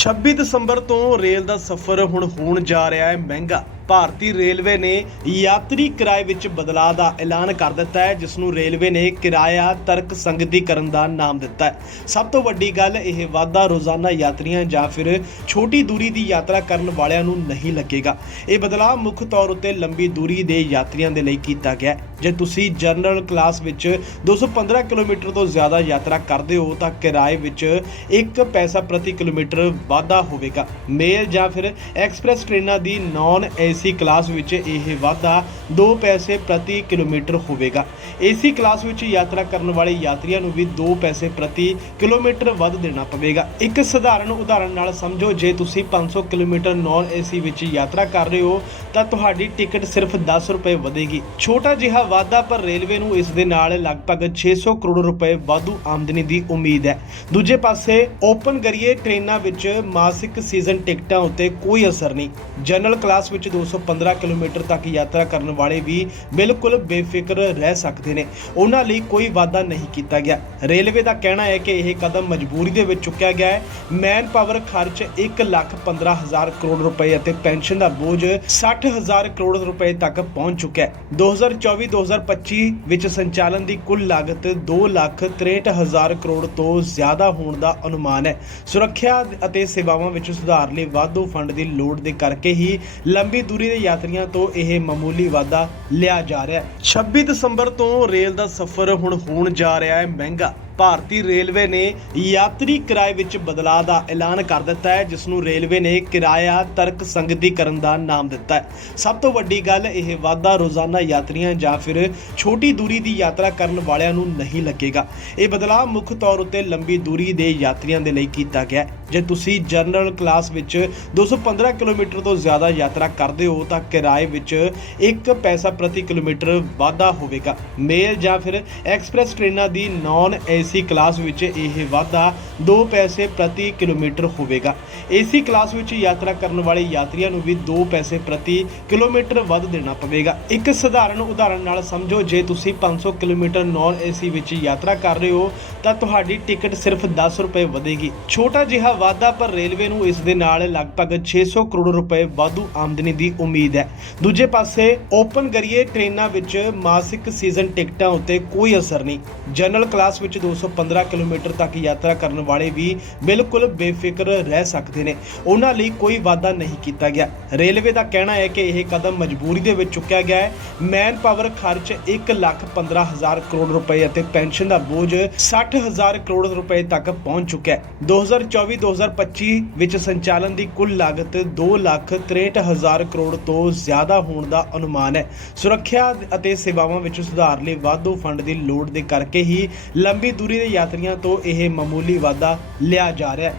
26 ਦਸੰਬਰ ਤੋਂ ਰੇਲ ਦਾ ਸਫ਼ਰ ਹੁਣ ਹੋਣ ਜਾ ਰਿਹਾ ਹੈ ਮਹਿੰਗਾ। ਭਾਰਤੀ ਰੇਲਵੇ ਨੇ ਯਾਤਰੀ ਕਿਰਾਏ ਵਿੱਚ ਬਦਲਾਅ ਦਾ ਐਲਾਨ ਕਰ ਦਿੱਤਾ ਹੈ, ਜਿਸ ਨੂੰ ਰੇਲਵੇ ਨੇ ਕਿਰਾਇਆ ਤਰਕ ਸੰਗਤੀ ਕਰਨ ਦਾ ਨਾਮ ਦਿੱਤਾ ਹੈ। ਸਭ ਤੋਂ ਵੱਡੀ ਗੱਲ, ਇਹ ਵਾਧਾ ਰੋਜ਼ਾਨਾ ਯਾਤਰੀਆਂ ਜਾਂ ਫਿਰ ਛੋਟੀ ਦੂਰੀ ਦੀ ਯਾਤਰਾ ਕਰਨ ਵਾਲਿਆਂ ਨੂੰ ਨਹੀਂ ਲੱਗੇਗਾ। ਇਹ ਬਦਲਾਅ ਮੁੱਖ ਤੌਰ ਉੱਤੇ ਲੰਬੀ ਦੂਰੀ ਦੇ ਯਾਤਰੀਆਂ ਦੇ ਲਈ ਕੀਤਾ ਗਿਆ ਹੈ। ਜੇ ਤੁਸੀਂ ਜਨਰਲ ਕਲਾਸ ਵਿੱਚ 215 ਕਿਲੋਮੀਟਰ ਤੋਂ ਜ਼ਿਆਦਾ ਯਾਤਰਾ ਕਰਦੇ ਹੋ, ਤਾਂ ਕਿਰਾਏ ਵਿੱਚ 1 ਪੈਸਾ ਪ੍ਰਤੀ ਕਿਲੋਮੀਟਰ ਵਾਧਾ ਹੋਵੇਗਾ। ਮੇਲ ਜਾਂ ਫਿਰ ਐਕਸਪ੍ਰੈਸ ਟ੍ਰੇਨਾਂ ਦੀ ਨਾਨ ਏਸੀ ਕਲਾਸ ਵਿੱਚ ਇਹ ਵਾਧਾ 2 ਪੈਸੇ ਪ੍ਰਤੀ ਕਿਲੋਮੀਟਰ ਹੋਵੇਗਾ। ਏਸੀ ਕਲਾਸ ਵਿੱਚ ਯਾਤਰਾ ਕਰਨ ਵਾਲੇ ਯਾਤਰੀਆਂ ਨੂੰ ਵੀ 2 ਪੈਸੇ ਪ੍ਰਤੀ ਕਿਲੋਮੀਟਰ ਵੱਧ ਦੇਣਾ ਪਵੇਗਾ। ਇੱਕ ਸਧਾਰਨ ਉਦਾਹਰਣ ਨਾਲ ਸਮਝੋ, ਜੇ ਤੁਸੀਂ 500 ਕਿਲੋਮੀਟਰ ਨਾਨ ਏਸੀ ਵਿੱਚ ਯਾਤਰਾ ਕਰ ਰਹੇ ਹੋ ਤਾਂ ਤੁਹਾਡੀ ਟਿਕਟ ਸਿਰਫ 10 ਰੁਪਏ ਵਧੇਗੀ। ਛੋਟਾ ਜਿਹਾ ਵਾਧਾ ਪਰ ਰੇਲਵੇ ਨੂੰ ਇਸ ਦੇ ਨਾਲ ਲਗਭਗ 600 ਕਰੋੜ ਰੁਪਏ ਵਾਧੂ ਆਮਦਨੀ ਦੀ ਉਮੀਦ ਹੈ। ਦੂਜੇ ਪਾਸੇ, ਓਪਨ ਕਰੀਏ ਟ੍ਰੇਨਾਂ ਵਿੱਚ ਮਾਸਿਕ ਸੀਜ਼ਨ ਟਿਕਟਾਂ ਉੱਤੇ ਕੋਈ ਅਸਰ ਨਹੀਂ। ਜਨਰਲ ਕਲਾਸ ਵਿੱਚ 215 ਕਿਲੋਮੀਟਰ ਤੱਕ ਯਾਤਰਾ ਕਰਨ ਵਾਲੇ ਵੀ ਬਿਲਕੁਲ ਬੇਫਿਕਰ ਰਹਿ ਸਕਦੇ ਨੇ। ਉਹਨਾਂ ਲਈ ਕੋਈ ਵਾਧਾ ਨਹੀਂ ਕੀਤਾ ਗਿਆ। ਰੇਲਵੇ ਦਾ ਕਹਿਣਾ ਹੈ ਕਿ ਇਹ ਕਦਮ ਮਜਬੂਰੀ ਦੇ ਵਿੱਚ ਚੁੱਕਿਆ ਗਿਆ ਹੈ। ਮੈਨ ਪਾਵਰ ਖਰਚ 1 ਲੱਖ 15 ਹਜ਼ਾਰ ਕਰੋੜ ਰੁਪਏ ਅਤੇ ਪੈਨਸ਼ਨ ਦਾ ਬੋਝ 60 ਹਜ਼ਾਰ ਕਰੋੜ ਰੁਪਏ ਤੱਕ ਪਹੁੰਚ ਚੁੱਕਾ ਹੈ। 2024-2025 ਵਿੱਚ ਸੰਚਾਲਨ ਦੀ ਕੁੱਲ ਲਾਗਤ 2 ਲੱਖ 63 ਹਜ਼ਾਰ ਕਰੋੜ ਤੋਂ ਜ਼ਿਆਦਾ ਹੋਣ ਦਾ ਅਨੁਮਾਨ ਹੈ। ਸੁਰੱਖਿਆ ਅਤੇ ਸੇਵਾਵਾਂ ਵਿੱਚ ਸੁਧਾਰ ਲਈ ਵਾਧੂ ਫੰਡ ਦੀ ਲੋੜ ਦੇ ਕਰਕੇ ਹੀ ਲੰਬੀ ਦੂਰੀ ਦੇ ਯਾਤਰੀਆਂ ਤੋਂ ਇਹ ਮਾਮੂਲੀ ਵਾਧਾ ਲਿਆ ਜਾ ਰਿਹਾ ਹੈ। 26 ਦਸੰਬਰ ਤੋਂ ਰੇਲ ਦਾ ਸਫ਼ਰ ਹੁਣ ਹੋਣ ਜਾ ਰਿਹਾ ਹੈ ਮਹਿੰਗਾ। ਭਾਰਤੀ ਰੇਲਵੇ ਨੇ ਯਾਤਰੀ ਕਿਰਾਏ ਵਿੱਚ ਬਦਲਾਅ ਦਾ ਐਲਾਨ ਕਰ ਦਿੱਤਾ ਹੈ ਜਿਸ ਨੂੰ ਰੇਲਵੇ ਨੇ ਕਿਰਾਇਆ ਤਰਕ ਸੰਗਤੀ ਕਰਨ ਦਾ ਨਾਮ ਦਿੱਤਾ ਹੈ। ਸਭ ਤੋਂ ਵੱਡੀ ਗੱਲ, ਇਹ ਵਾਧਾ ਰੋਜ਼ਾਨਾ ਯਾਤਰੀਆਂ ਜਾਂ ਫਿਰ ਛੋਟੀ ਦੂਰੀ ਦੀ ਯਾਤਰਾ ਕਰਨ ਵਾਲਿਆਂ ਨੂੰ ਨਹੀਂ ਲੱਗੇਗਾ। ਇਹ ਬਦਲਾਅ ਮੁੱਖ ਤੌਰ ਉੱਤੇ ਲੰਬੀ ਦੂਰੀ ਦੇ ਯਾਤਰੀਆਂ ਦੇ ਲਈ ਕੀਤਾ ਗਿਆ ਹੈ। ਜੇ ਤੁਸੀਂ ਜਨਰਲ ਕਲਾਸ ਵਿੱਚ 215 ਕਿਲੋਮੀਟਰ ਤੋਂ ਜ਼ਿਆਦਾ ਯਾਤਰਾ ਕਰਦੇ ਹੋ, ਤਾਂ ਕਿਰਾਏ ਵਿੱਚ 1 ਪੈਸਾ ਪ੍ਰਤੀ ਕਿਲੋਮੀਟਰ ਵਾਧਾ ਹੋਵੇਗਾ। ਮੇਲ ਜਾਂ ਫਿਰ ਐਕਸਪ੍ਰੈਸ ਟ੍ਰੇਨਾਂ ਦੀ ਨਾਨ ਏਸੀ ਕਲਾਸ ਵਿੱਚ ਇਹ ਵਾਧਾ 2 ਪੈਸੇ ਪ੍ਰਤੀ ਕਿਲੋਮੀਟਰ ਹੋਵੇਗਾ। ਏਸੀ ਕਲਾਸ ਵਿੱਚ ਯਾਤਰਾ ਕਰਨ ਵਾਲੇ ਯਾਤਰੀਆਂ ਨੂੰ ਵੀ 2 ਪੈਸੇ ਪ੍ਰਤੀ ਕਿਲੋਮੀਟਰ ਵੱਧ ਦੇਣਾ ਪਵੇਗਾ। ਇੱਕ ਸਧਾਰਨ ਉਦਾਹਰਣ ਨਾਲ ਸਮਝੋ, ਜੇ ਤੁਸੀਂ 500 ਕਿਲੋਮੀਟਰ ਨਾਨ ਏਸੀ ਵਿੱਚ ਯਾਤਰਾ ਕਰ ਰਹੇ ਹੋ, ਤਾਂ ਤੁਹਾਡੀ ਟਿਕਟ ਸਿਰਫ 10 ਰੁਪਏ ਵਧੇਗੀ। ਛੋਟਾ ਜਿਹਾ ਵਾਧਾ, ਪਰ ਰੇਲਵੇ ਨੂੰ ਇਸ ਦੇ ਨਾਲ ਲਗਭਗ 600 ਕਰੋੜ ਰੁਪਏ ਵਾਧੂ ਆਮਦਨੀ ਦੀ ਉਮੀਦ ਹੈ। ਦੂਜੇ ਪਾਸੇ, ਓਪਨ ਕਰੀਏ ਟ੍ਰੇਨਾਂ ਵਿੱਚ ਮਾਸਿਕ ਸੀਜ਼ਨ ਟਿਕਟਾਂ ਉੱਤੇ ਕੋਈ ਅਸਰ ਨਹੀਂ। ਜਨਰਲ ਕਲਾਸ ਵਿੱਚ 215 ਕਿਲੋਮੀਟਰ ਤੱਕ ਯਾਤਰਾ ਕਰਨ ਵਾਲੇ ਵੀ ਬਿਲਕੁਲ ਬੇਫਿਕਰ ਰਹਿ ਸਕਦੇ ਨੇ। ਉਹਨਾਂ ਲਈ ਕੋਈ ਵਾਧਾ ਨਹੀਂ ਕੀਤਾ ਗਿਆ। ਰੇਲਵੇ ਦਾ ਕਹਿਣਾ ਹੈ ਕਿ ਇਹ ਕਦਮ ਮਜਬੂਰੀ ਦੇ ਵਿੱਚ ਚੁੱਕਿਆ ਗਿਆ ਹੈ। ਮੈਨ ਪਾਵਰ ਖਰਚ 1 ਲੱਖ 15 ਹਜ਼ਾਰ ਕਰੋੜ ਰੁਪਏ ਅਤੇ ਪੈਨਸ਼ਨ ਦਾ ਬੋਝ 60 ਹਜ਼ਾਰ ਕਰੋੜ ਰੁਪਏ ਤੱਕ ਪਹੁੰਚ ਚੁੱਕਾ ਹੈ। 2024-2025 ਵਿੱਚ ਸੰਚਾਲਨ ਦੀ ਕੁੱਲ ਲਾਗਤ 2 ਲੱਖ 63 ਹਜ਼ਾਰ ਕਰੋੜ ਤੋਂ ਜ਼ਿਆਦਾ ਹੋਣ ਦਾ ਅਨੁਮਾਨ ਹੈ। ਸੁਰੱਖਿਆ ਅਤੇ ਸੇਵਾਵਾਂ ਵਿੱਚ ਸੁਧਾਰ ਲਈ ਵਾਧੂ ਫੰਡ ਦੀ ਲੋੜ ਦੇ ਕਰਕੇ ਹੀ ਲੰਬੀ ਦੂਰੀ ਦੇ ਯਾਤਰੀਆਂ ਤੋਂ ਇਹ ਮਾਮੂਲੀ ਵਾਧਾ ਲਿਆ ਜਾ ਰਿਹਾ